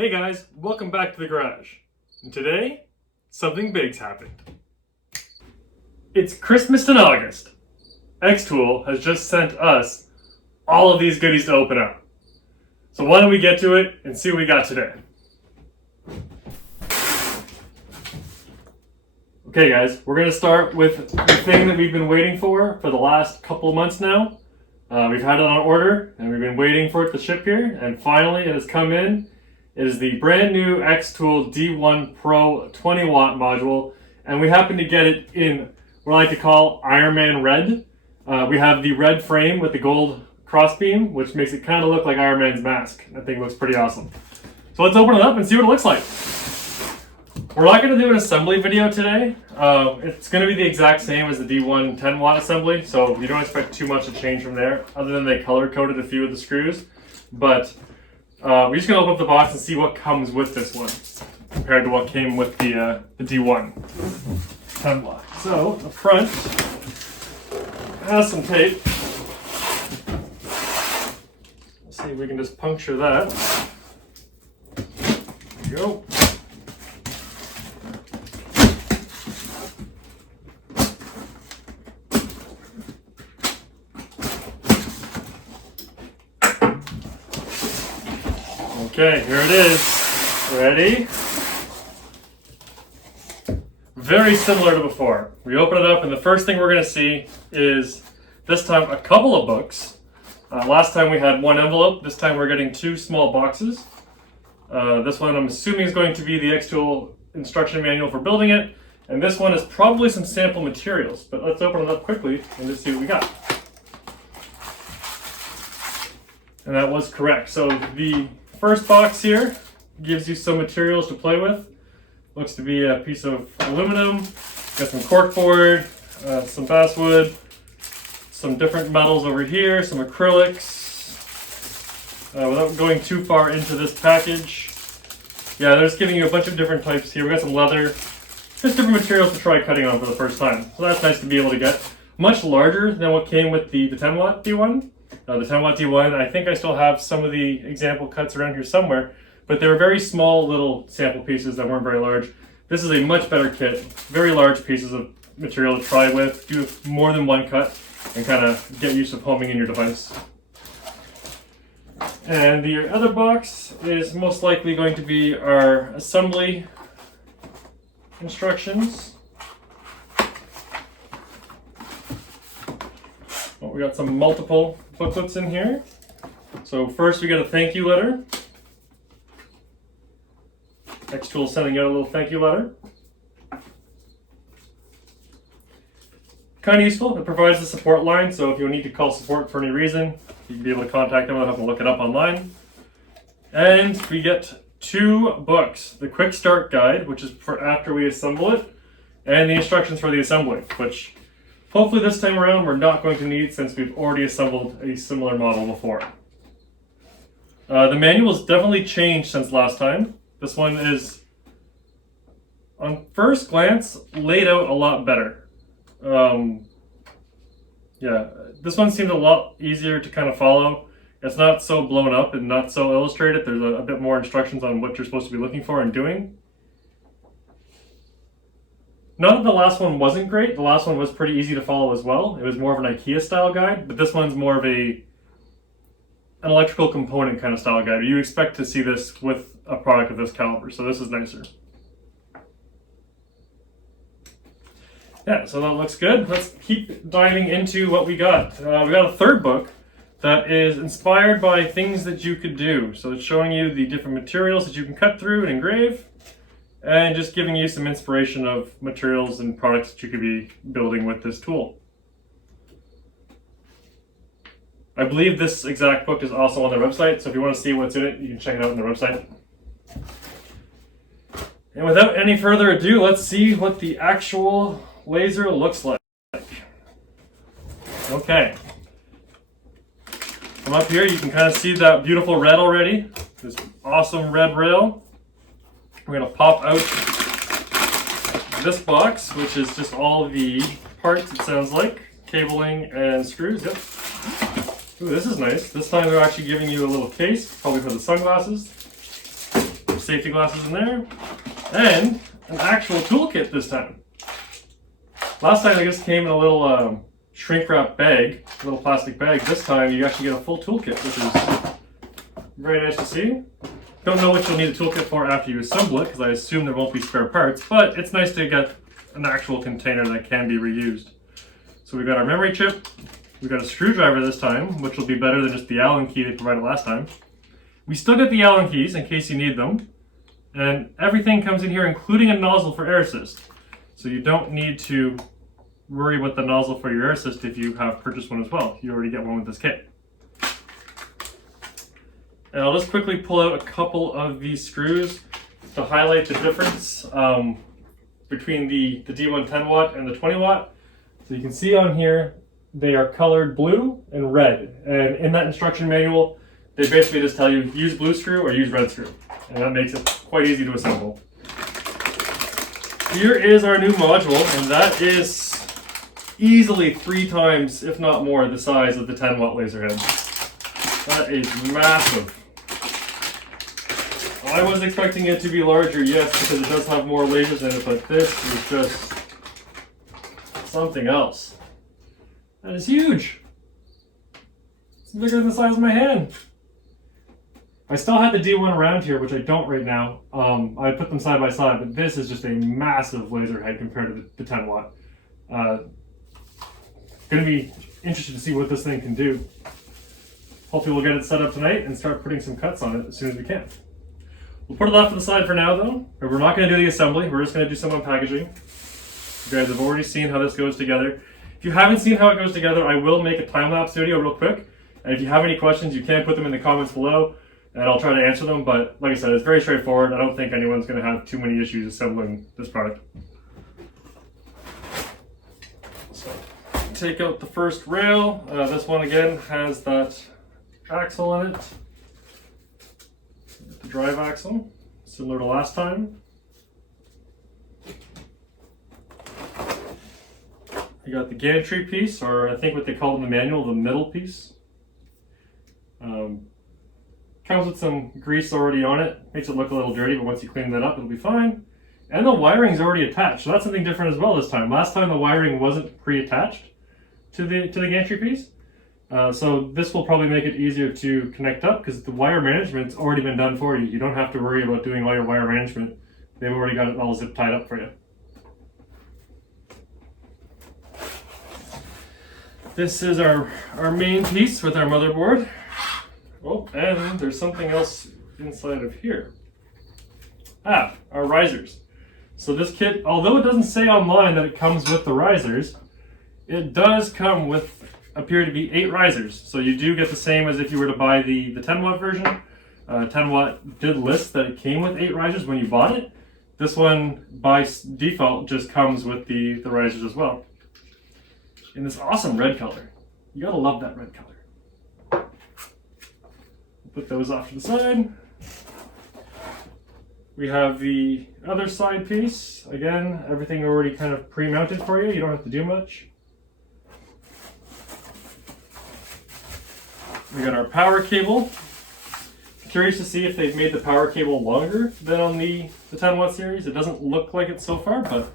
Hey guys, welcome back to the garage. And today, something big's happened. It's Christmas in August. Xtool has just sent us all of these goodies to open up. So why don't we get to it and see what we got today. Okay guys, we're going to start with the thing that we've been waiting for the last couple of months now. We've had it on order and we've been waiting for it to ship here, and finally it has come in. It is the brand new Xtool D1 PRO 20 watt module, and we happen to get it in what I like to call Iron Man red. We have the red frame with the gold crossbeam, which makes it kind of look like Iron Man's mask. I think it looks pretty awesome. So let's open it up and see what it looks like. We're not going to do an assembly video today. It's going to be the exact same as the D1 10 watt assembly, so you don't expect too much to change from there, other than they color coded a few of the screws. But we're just going to open up the box and see what comes with this one compared to what came with the D1 10 watt. So the front has some tape. Let's see if we can just puncture that. There we go. Okay, here it is. Ready? Very similar to before. We open it up and the first thing we're going to see is, this time, a couple of books. Last time we had one envelope. This time we're getting two small boxes. This one I'm assuming is going to be the Xtool instruction manual for building it. And this one is probably some sample materials. But let's open it up quickly and just see what we got. And that was correct. So the first box here gives you some materials to play with. Looks to be a piece of aluminum. Got some corkboard, some basswood, some different metals over here, some acrylics. Without going too far into this package, yeah, they're just giving you a bunch of different types here. We got some leather, just different materials to try cutting on for the first time. So that's nice to be able to get. Much larger than what came with the 10 watt D1. The 10 watt D1, I think I still have some of the example cuts around here somewhere, but they were very small little sample pieces that weren't very large. This is a much better kit, very large pieces of material to try with, do more than one cut, and kind of get used to homing in your device. And the other box is most likely going to be our assembly instructions. Well, we got some multiple booklets in here. So first we got a thank you letter. Xtool sending out a little thank you letter. Kind of useful. It provides the support line, so if you need to call support for any reason, you can be able to contact them without having to look it up online. And we get two books. The quick start guide, which is for after we assemble it, and the instructions for the assembly, which hopefully this time around we're not going to need, since we've already assembled a similar model before. The manual has definitely changed since last time. This one is, on first glance, laid out a lot better. Yeah, this one seemed a lot easier to kind of follow. It's not so blown up and not so illustrated. There's a bit more instructions on what you're supposed to be looking for and doing. Not that the last one wasn't great. The last one was pretty easy to follow as well. It was more of an IKEA style guide, but this one's more of an electrical component kind of style guide. You expect to see this with a product of this caliber, so this is nicer. Yeah, so that looks good. Let's keep diving into what we got. We got a third book that is inspired by things that you could do. So it's showing you the different materials that you can cut through and engrave, and just giving you some inspiration of materials and products that you could be building with this tool. I believe this exact book is also on their website, so if you want to see what's in it, you can check it out on their website. And without any further ado, let's see what the actual laser looks like. Okay. From up here, you can kind of see that beautiful red already. This awesome red rail. We're going to pop out this box, which is just all the parts, it sounds like. Cabling and screws, yep. Ooh, this is nice. This time they're actually giving you a little case, probably for the sunglasses. safety glasses in there, and an actual toolkit this time. Last time I just came in a little shrink wrap bag, a little plastic bag. This time you actually get a full toolkit, which is very nice to see. Don't know what you'll need a toolkit for after you assemble it, because I assume there won't be spare parts, but it's nice to get an actual container that can be reused. So we've got our memory chip, we've got a screwdriver this time, which will be better than just the Allen key they provided last time. We still get the Allen keys in case you need them, and everything comes in here, including a nozzle for air assist. So you don't need to worry about the nozzle for your air assist if you have purchased one as well. You already get one with this kit. And I'll just quickly pull out a couple of these screws to highlight the difference between the D1 10 watt and the 20 watt. So you can see on here, they are colored blue and red. And in that instruction manual, they basically just tell you use blue screw or use red screw. And that makes it quite easy to assemble. Here is our new module, and that is easily 3 times, if not more, the size of the 10 watt laser head. That is massive. I was expecting it to be larger, yes, because it does have more lasers in it, but this is just something else. That is huge. It's bigger than the size of my hand. I still had the D1 around here, which I don't right now. I put them side by side, but this is just a massive laser head compared to the 10 watt. Gonna be interested to see what this thing can do. Hopefully we'll get it set up tonight and start putting some cuts on it as soon as we can. We'll put it off to the side for now though. We're not going to do the assembly, we're just going to do some unpackaging. You guys have already seen how this goes together. If you haven't seen how it goes together, I will make a time-lapse video real quick. And if you have any questions, you can put them in the comments below and I'll try to answer them. But like I said, it's very straightforward. I don't think anyone's going to have too many issues assembling this product. So, take out the first rail. This one again has that axle in it. The drive axle, similar to last time. You got the gantry piece, or I think what they call in the manual, the middle piece. Comes with some grease already on it. Makes it look a little dirty, but once you clean that up, it'll be fine. And the wiring's already attached, so that's something different as well this time. Last time the wiring wasn't pre-attached to the gantry piece. So this will probably make it easier to connect up because the wire management's already been done for you. You don't have to worry about doing all your wire management. They've already got it all zip tied up for you. This is our main piece with our motherboard. Oh, and there's something else inside of here. Our risers. So this kit, although it doesn't say online that it comes with the risers, it does come with appear to be 8 risers. So you do get the same as if you were to buy the 10 watt version. 10 watt did list that it came with 8 risers when you bought it. This one by default just comes with the risers as well. In this awesome red color. You gotta love that red color. Put those off to the side. We have the other side piece. Again, everything already kind of pre-mounted for you. You don't have to do much. We got our power cable. Curious to see if they've made the power cable longer than on the 10 watt series. It doesn't look like it so far, but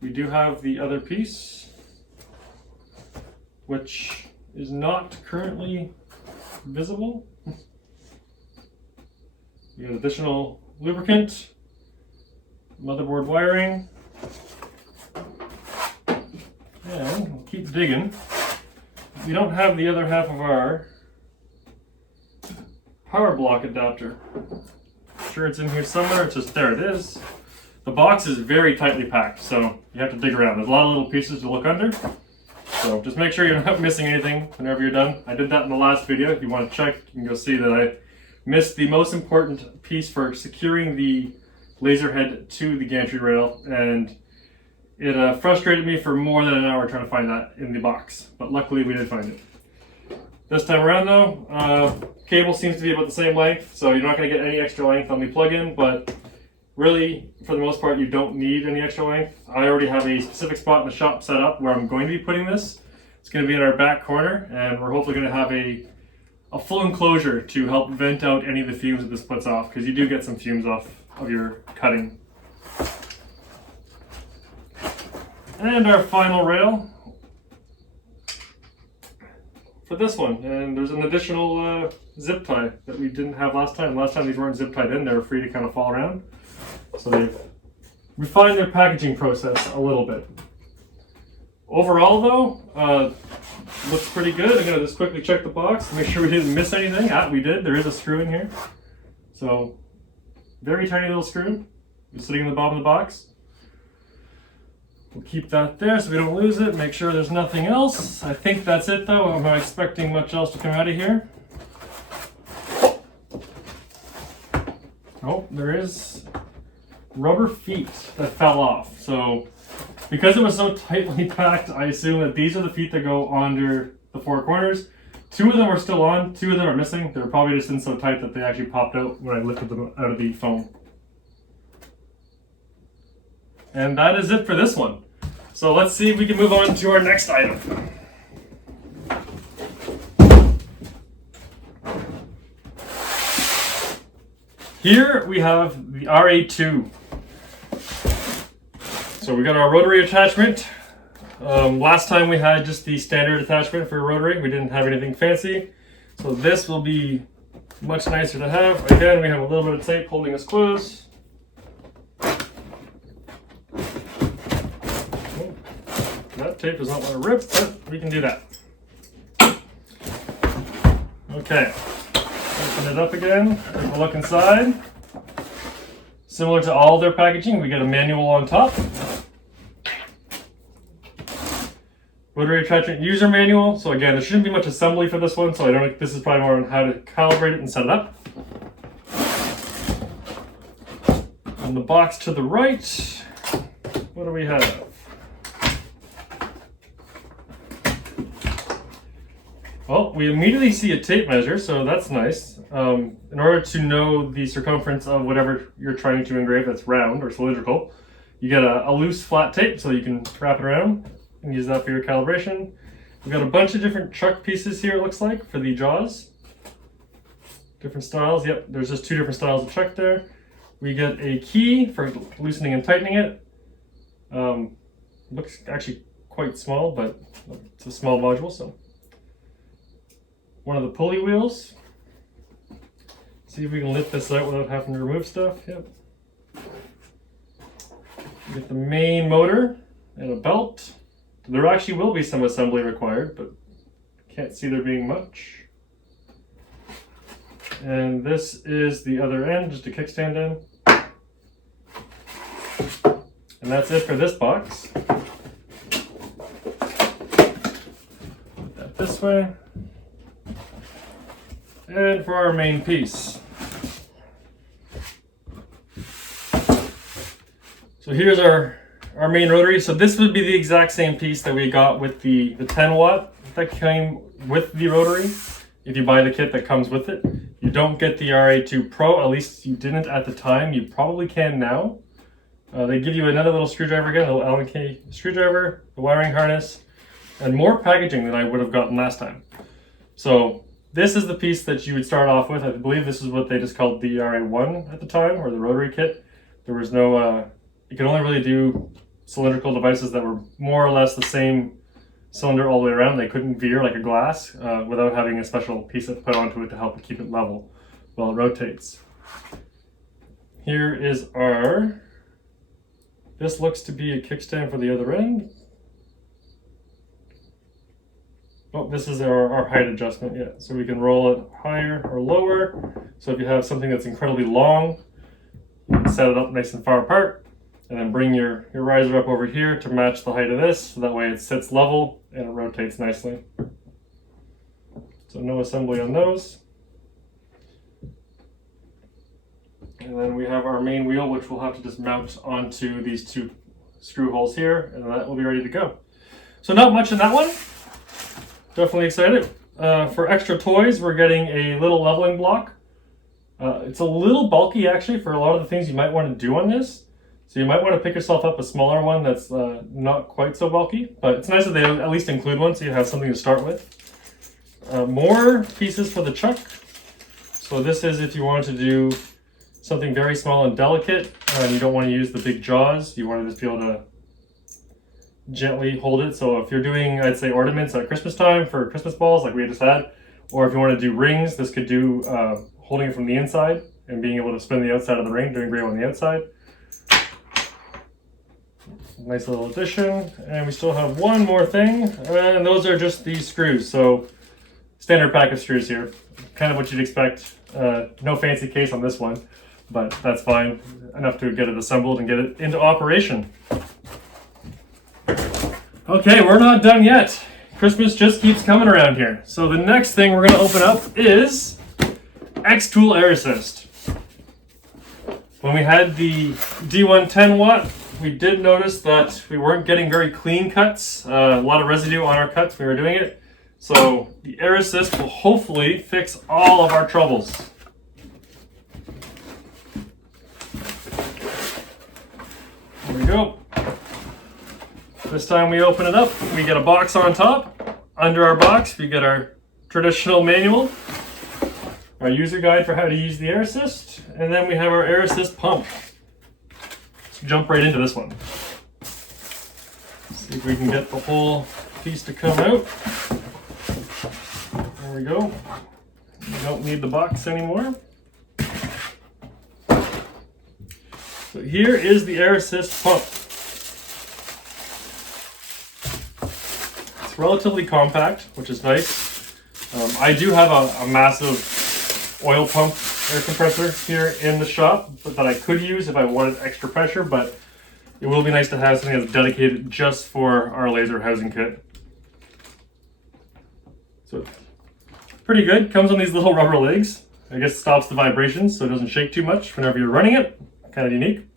we do have the other piece, which is not currently visible. We got additional lubricant, motherboard wiring, and we'll keep digging. We don't have the other half of our power block adapter. I'm sure it's in here somewhere. It's just there. It is. The box is very tightly packed, so you have to dig around. There's a lot of little pieces to look under. So just make sure you're not missing anything whenever you're done. I did that in the last video. If you want to check, you can go see that I missed the most important piece for securing the laser head to the gantry rail, and it frustrated me for more than an hour trying to find that in the box, but luckily we did find it. This time around though, cable seems to be about the same length, so you're not going to get any extra length on the plug-in, but really, for the most part, you don't need any extra length. I already have a specific spot in the shop set up where I'm going to be putting this. It's going to be in our back corner, and we're hopefully going to have a a full enclosure to help vent out any of the fumes that this puts off, because you do get some fumes off of your cutting. And our final rail for this one, and there's an additional zip tie that we didn't have last time. Last time these weren't zip tied in, they were free to kind of fall around. So they've refined their packaging process a little bit. Overall though, looks pretty good. I'm gonna just quickly check the box to make sure we didn't miss anything. We did. There is a screw in here. So, very tiny little screw. It's sitting in the bottom of the box. We'll keep that there so we don't lose it. Make sure there's nothing else. I think that's it though. I'm not expecting much else to come out of here. Oh, there is rubber feet that fell off. So, because it was so tightly packed, I assume that these are the feet that go under the four corners. 2 of them are still on, 2 of them are missing. They're probably just in so tight that they actually popped out when I lifted them out of the foam. And that is it for this one. So let's see if we can move on to our next item. Here we have the RA2. So we got our rotary attachment. Last time we had just the standard attachment for a rotary. We didn't have anything fancy. So this will be much nicer to have. Again, we have a little bit of tape holding us closed. That tape does not want to rip, but we can do that. Okay, open it up again. Take a look inside. Similar to all their packaging, we get a manual on top. Rotary attachment user manual. So again, there shouldn't be much assembly for this one, so I don't think this is probably more on how to calibrate it and set it up. On the box to the right, what do we have? Well, we immediately see a tape measure, so that's nice. In order to know the circumference of whatever you're trying to engrave that's round or cylindrical, you get a loose flat tape so you can wrap it around and use that for your calibration. We've got a bunch of different chuck pieces here, it looks like, for the jaws. Different styles. Yep, there's just 2 different styles of chuck there. We get a key for loosening and tightening it. Looks actually quite small, but it's a small module, so. One of the pulley wheels. See if we can lift this out without having to remove stuff. Yep. We get the main motor and a belt. There actually will be some assembly required, but can't see there being much. And this is the other end, just a kickstand end. And that's it for this box. Put that this way. And for our main piece. So here's our main rotary. So this would be the exact same piece that we got with the 10 watt that came with the rotary. If you buy the kit that comes with it, you don't get the RA2 Pro. At least you didn't at the time. You probably can now. They give you another little screwdriver again, a little Allen key screwdriver, the wiring harness, and more packaging than I would have gotten last time. So this is the piece that you would start off with. I believe this is what they just called the RA1 at the time, or the rotary kit. There was no, you could only really do cylindrical devices that were more or less the same cylinder all the way around. They couldn't veer like a glass without having a special piece put onto it to help keep it level while it rotates. Here is our, this looks to be a kickstand for the other end. Oh, this is our height adjustment, yeah. So we can roll it higher or lower. So if you have something that's incredibly long, you can set it up nice and far apart, and then bring your riser up over here to match the height of this. So that way it sits level and it rotates nicely. So no assembly on those. And then we have our main wheel, which we'll have to just mount onto these 2 screw holes here, and that will be ready to go. So not much in that one. Definitely excited. For extra toys, we're getting a little leveling block. It's a little bulky actually for a lot of the things you might want to do on this. So you might want to pick yourself up a smaller one that's not quite so bulky, but it's nice that they at least include one so you have something to start with. more pieces for the chuck. So this is if you want to do something very small and delicate, and you don't want to use the big jaws. You want to just be able to gently hold it. So if you're doing, I'd say, ornaments at Christmas time for Christmas balls like we just had, or if you want to do rings, this could do holding it from the inside and being able to spin the outside of the ring, doing grave on the outside. Nice little addition. And we still have one more thing, and those are just these screws. So standard pack of screws here, kind of what you'd expect. No fancy case on this one, but that's fine. Enough to get it assembled and get it into operation. Okay, we're not done yet. Christmas just keeps coming around here. So the next thing we're going to open up is Xtool Air Assist. When we had the D1 10 watt, we did notice that we weren't getting very clean cuts. A lot of residue on our cuts when we were doing it. So the Air Assist will hopefully fix all of our troubles. There we go. This time we open it up, we get a box on top. Under our box, we get our traditional manual, our user guide for how to use the Air Assist, and then we have our Air Assist pump. Let's jump right into this one. See if we can get the whole piece to come out. There we go. We don't need the box anymore. So here is the Air Assist pump. It's relatively compact, which is nice. I do have a massive oil pump air compressor here in the shop that I could use if I wanted extra pressure, but it will be nice to have something that's dedicated just for our laser housing kit. So pretty good. Comes on these little rubber legs. I guess it stops the vibrations so it doesn't shake too much whenever you're running it. Kind of unique.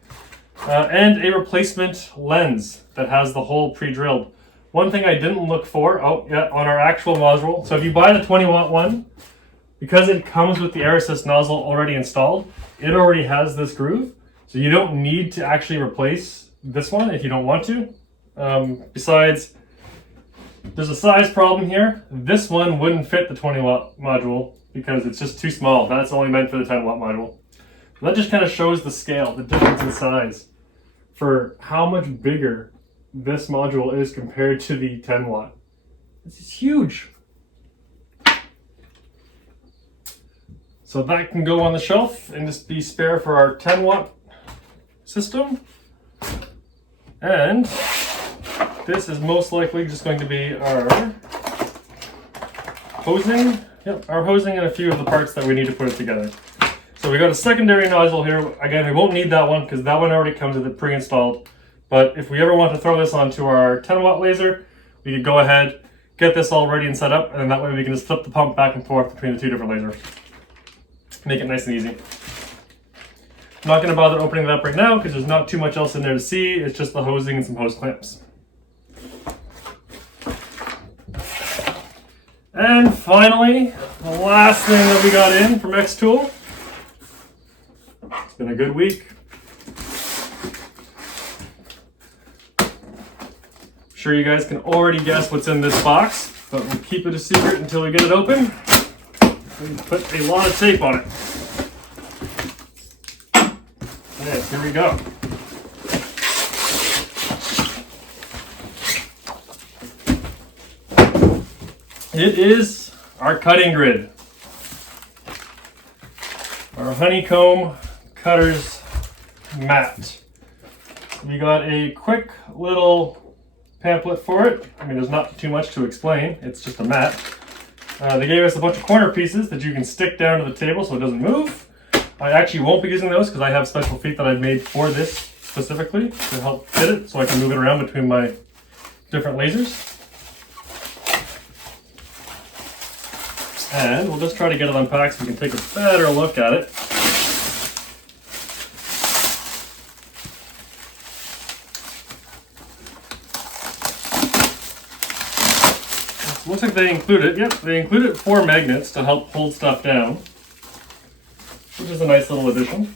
And a replacement lens that has the hole pre-drilled. One thing I didn't look for, on our actual nozzle. So if you buy the 20 watt one, because it comes with the Air Assist nozzle already installed, it already has this groove. So you don't need to actually replace this one if you don't want to. Besides, there's a size problem here. This one wouldn't fit the 20 watt module because it's just too small. That's only meant for the 10 watt module. That just kind of shows the scale, the difference in size for how much bigger this module is compared to the 10 watt. It's huge. So that can go on the shelf and just be spare for our 10 watt system. And this is most likely just going to be our hosing. Yep, our hosing and a few of the parts that we need to put it together. So we got a secondary nozzle here. Again, we won't need that one because that one already comes with it pre-installed. But if we ever want to throw this onto our 10 watt laser, we could go ahead, get this all ready and set up, and then that way we can just flip the pump back and forth between the two different lasers. Make it nice and easy. I'm not going to bother opening it up right now because there's not too much else in there to see. It's just the hosing and some hose clamps. And finally, the last thing that we got in from Xtool. It's been a good week. I'm sure you guys can already guess what's in this box, but we'll keep it a secret until we get it open. We put a lot of tape on it. Okay, here we go. It is our cutting grid. Our Honeycomb Cutters Mat. We got a quick little pamphlet for it. I mean, there's not too much to explain. It's just a mat. They gave us a bunch of corner pieces that you can stick down to the table so it doesn't move. I actually won't be using those because I have special feet that I've made for this specifically to help fit it so I can move it around between my different lasers. And we'll just try to get it unpacked so we can take a better look at it. Looks like they included, they included 4 magnets to help hold stuff down, which is a nice little addition.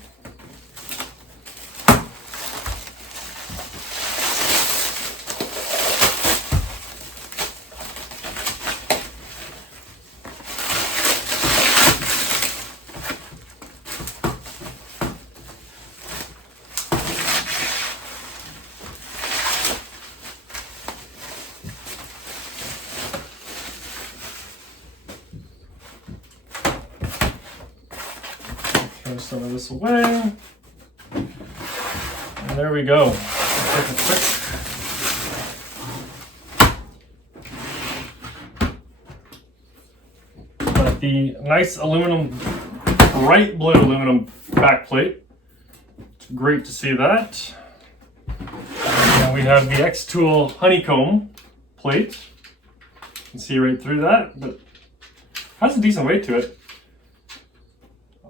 Move some of this away. And there we go. Take a quick. Got the nice aluminum, bright blue aluminum back plate. It's great to see that. And we have the Xtool Honeycomb plate. You can see right through that, but has a decent weight to it.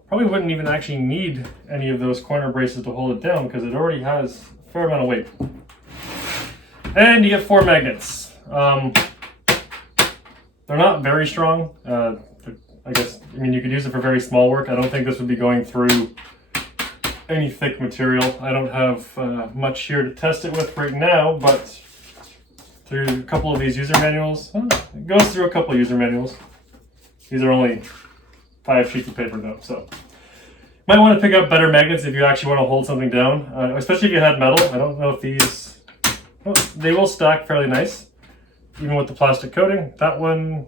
Probably wouldn't even actually need any of those corner braces to hold it down because it already has a fair amount of weight. And you get 4 magnets. They're not very strong. I mean, you could use it for very small work. I don't think this would be going through any thick material. I don't have much here to test it with right now, but through a couple of these user manuals, it goes through a couple of user manuals. These are only 5 sheets of paper though, so might want to pick up better magnets if you actually want to hold something down, especially if you had metal. I don't know if these, they will stack fairly nice, even with the plastic coating. That one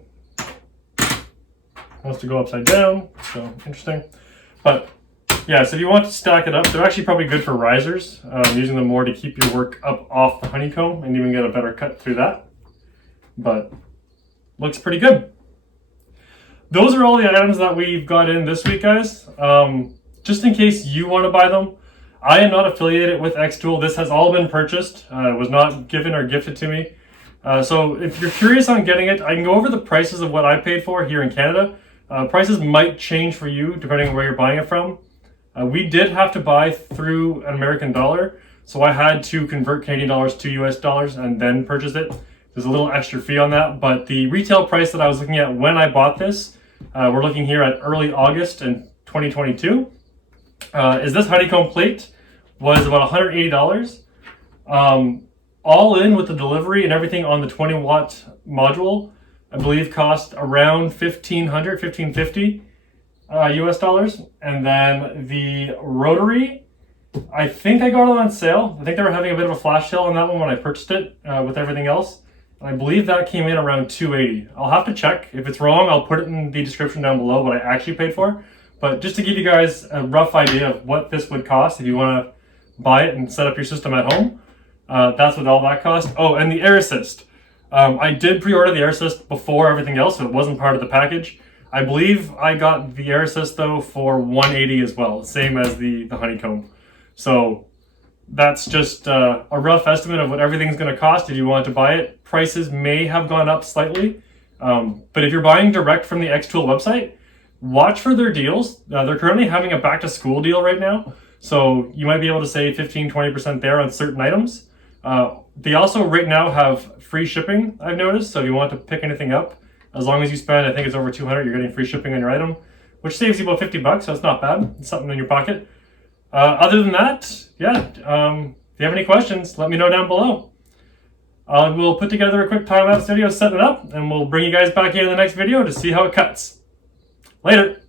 wants to go upside down, so interesting. But yeah, so if you want to stack it up, they're actually probably good for risers, using them more to keep your work up off the honeycomb and even get a better cut through that. But looks pretty good. Those are all the items that we've got in this week, guys. Just in case you want to buy them, I am not affiliated with Xtool. This has all been purchased. It was not given or gifted to me. So if you're curious on getting it, I can go over the prices of what I paid for here in Canada. Prices might change for you depending on where you're buying it from. We did have to buy through an American dollar, so I had to convert Canadian dollars to US dollars and then purchase it. There's a little extra fee on that, but the retail price that I was looking at when I bought this, we're looking here at early August in 2022, is this honeycomb plate was about $180. All in with the delivery and everything on the 20-watt module, I believe cost around $1,550 US dollars. And then the rotary, I think I got it on sale. I think they were having a bit of a flash sale on that one when I purchased it with everything else. And I believe that came in around $280. I'll have to check. If it's wrong, I'll put it in the description down below what I actually paid for. But just to give you guys a rough idea of what this would cost if you want to buy it and set up your system at home, that's what all that cost. Oh, and the air assist. I did pre-order the air assist before everything else, so it wasn't part of the package. I believe I got the air assist though for $180 as well, same as the honeycomb. So that's just a rough estimate of what everything's going to cost if you want to buy it. Prices may have gone up slightly, but if you're buying direct from the Xtool website, watch for their deals. They're currently having a back to school deal right now, so you might be able to save 15-20% there on certain items. They also right now have free shipping, I've noticed, so if you want to pick anything up, as long as you spend, I think it's over $200, you're getting free shipping on your item, which saves you about $50, so it's not bad. It's something in your pocket. Other than that, yeah, if you have any questions, let me know down below. We'll put together a quick time-lapse video setting it up, and we'll bring you guys back here in the next video to see how it cuts. Later!